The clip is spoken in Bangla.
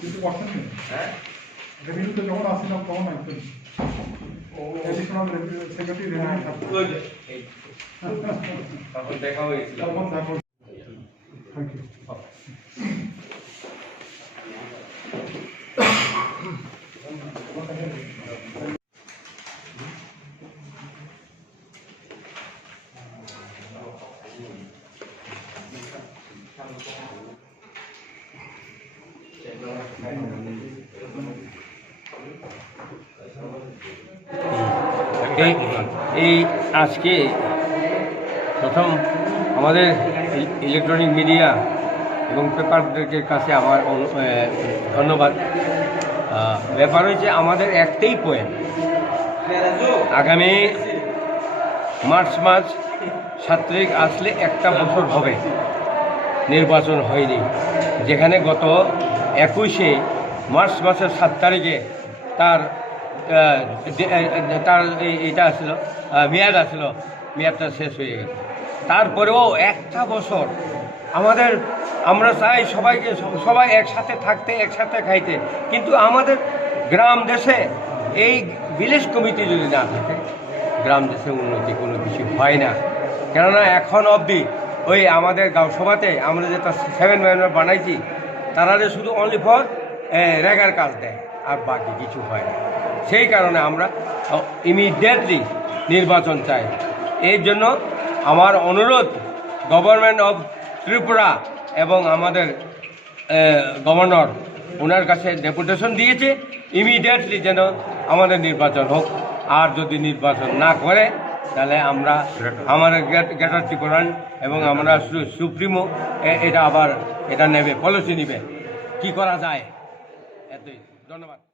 কিন্তু বসেন রেভিনিউতে যখন আসছিলাম তখন আসতেন এডিশনাল সেক্রেটারি রেভিনিউ তখন দেখা হয়েছিল। Thank you. এই আজকে প্রথম আমাদের ইলেকট্রনিক মিডিয়া এবং পেপারদের কাছে আমার ধন্যবাদ। ব্যাপার হয়েছে আমাদের একটাই পয়েন্ট, আগামী মার্চ মাস 7 তারিখ আসলে একটা বছর হবে নির্বাচন হয়নি, যেখানে গত 21শে মার্চ মাসের 7 তারিখে তার এটা আসলো মেয়াদ আসলো, মেয়াদটা শেষ হয়ে গেছে। তারপরেও একটা বছর আমরা চাই সবাই একসাথে থাকতে, একসাথে খাইতে, কিন্তু আমাদের গ্রাম দেশে এই ভিলেজ কমিটি যদি না থাকে, গ্রাম দেশে উন্নতি কোনো কিছু হয় না। কেননা এখন অবধি ওই আমাদের গাঁও সভাতে আমরা যেটা 7 মেম্বার বানাইছি, তারা যে শুধু অনলি ফর রেগার কাজ দেয় আর বাকি কিছু হয় না। সেই কারণে আমরা ইমিডিয়েটলি নির্বাচন চাই। এর জন্য আমার অনুরোধ গভর্নমেন্ট অফ ত্রিপুরা এবং আমাদের গভর্নর ওনার কাছে ডেপুটেশন দিয়েছে ইমিডিয়েটলি যেন আমাদের নির্বাচন হোক। আর যদি নির্বাচন না করে তাহলে আমরা আমাদের গ্রেটার ত্রিপুরান এবং আমরা সুপ্রিমো এটা নেবে, পলিসি নেবে, কি করা যায়। এতই, ধন্যবাদ।